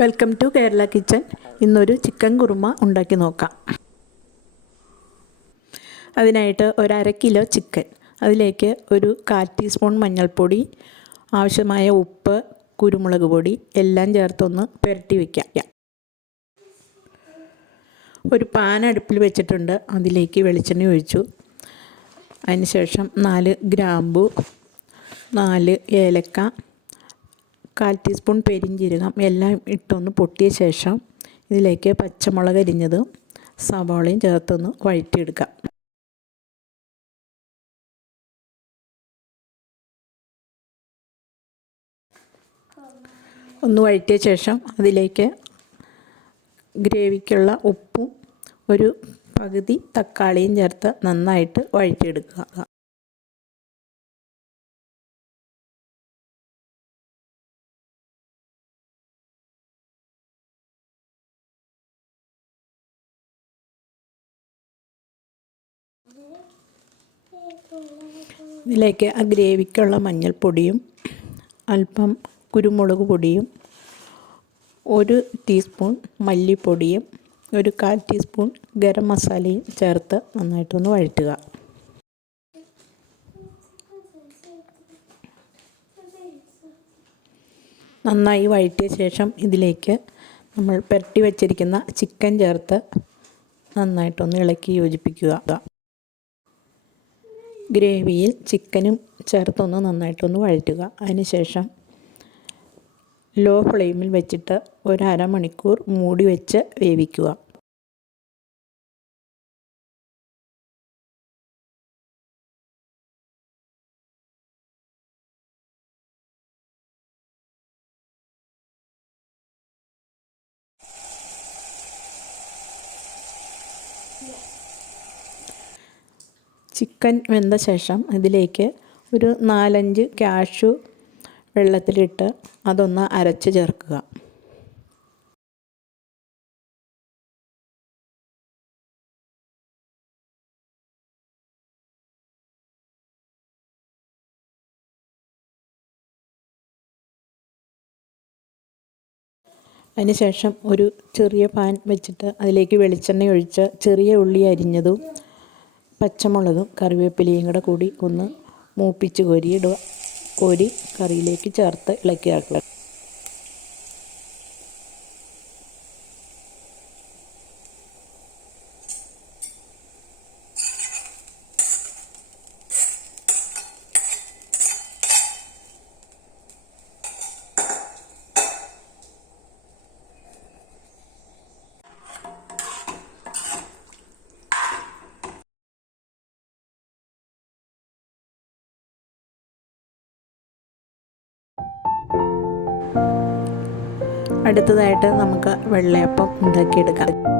Welcome to Kerala kitchen ഇന്നൊരു chicken kurma ഉണ്ടാക്കി നോക്കാം. അതിനായിട്ട് ഒരു അര കിലോ ചിക്കൻ അതിലേക്ക് ഒരു കാൽ ടീസ്പൂൺ മഞ്ഞൾപ്പൊടി ആവശ്യമായ ഉപ്പ് കുരുമുളക് പൊടി എല്ലാം ചേർത്തൊന്ന് പുരട്ടി വയ്ക്കാം ഒരു പാൻ അടുപ്പിൽ വെച്ചിട്ടുണ്ട്. അതിലേക്ക് വെളിച്ചെണ്ണ ഒഴിച്ചു. അതിനുശേഷം നാല് ഗ്രാമ്പു നാല് ഏലക്ക കാൽ ടീസ്പൂൺ പെരിഞ്ജീരകം എല്ലാം ഇട്ടൊന്ന് പൊട്ടിയ ശേഷം ഇതിലേക്ക് പച്ചമുളക് അരിഞ്ഞത് സവാളയും ചേർത്തൊന്ന് വഴറ്റിയെടുക്കാം ഒന്ന് വഴറ്റിയ ശേഷം അതിലേക്ക് ഗ്രേവിക്കുള്ള ഉപ്പും ഒരു പകുതി തക്കാളിയും ചേർത്ത് നന്നായിട്ട് വഴറ്റിയെടുക്കുക. ഇതിലേക്ക് ആ ഗ്രേവിക്കുള്ള മഞ്ഞൾപ്പൊടിയും അല്പം കുരുമുളക് പൊടിയും ഒരു ടീസ്പൂൺ മല്ലിപ്പൊടിയും ഒരു കാൽ ടീസ്പൂൺ ഗരം മസാലയും ചേർത്ത് നന്നായിട്ടൊന്ന് വഴറ്റുക. നന്നായി വഴറ്റിയ ശേഷം ഇതിലേക്ക് നമ്മൾ പെരട്ടി വെച്ചിരിക്കുന്ന ചിക്കൻ ചേർത്ത് നന്നായിട്ടൊന്ന് ഇളക്കി യോജിപ്പിക്കുക. ഗ്രേവിയിൽ ചിക്കനും ചേർത്തൊന്ന് നന്നായിട്ടൊന്ന് വഴറ്റുക. അതിനുശേഷം ലോ ഫ്ലെയിമിൽ വെച്ചിട്ട് ഒരു അരമണിക്കൂർ മൂടി വെച്ച് വേവിക്കുക. ചിക്കൻ വെന്ത ശേഷം ഇതിലേക്ക് ഒരു നാലഞ്ച് ക്യാഷു വെള്ളത്തിലിട്ട് അതൊന്ന് അരച്ച് ചേർക്കുക. അതിനുശേഷം ഒരു ചെറിയ പാൻ വെച്ചിട്ട് അതിലേക്ക് വെളിച്ചെണ്ണ ഒഴിച്ച് ചെറിയ ഉള്ളി അരിഞ്ഞതും പച്ചമുളകും കറിവേപ്പിലയും കൂടെ കൂടി ഒന്ന് മൂപ്പിച്ച് കോരിയിടുക കോരി കറിയിലേക്ക് ചേർത്ത് ഇളക്കിയാക്കുക. അടുത്തതായിട്ട് നമുക്ക് വെള്ളയപ്പം ഉണ്ടാക്കിയെടുക്കാം.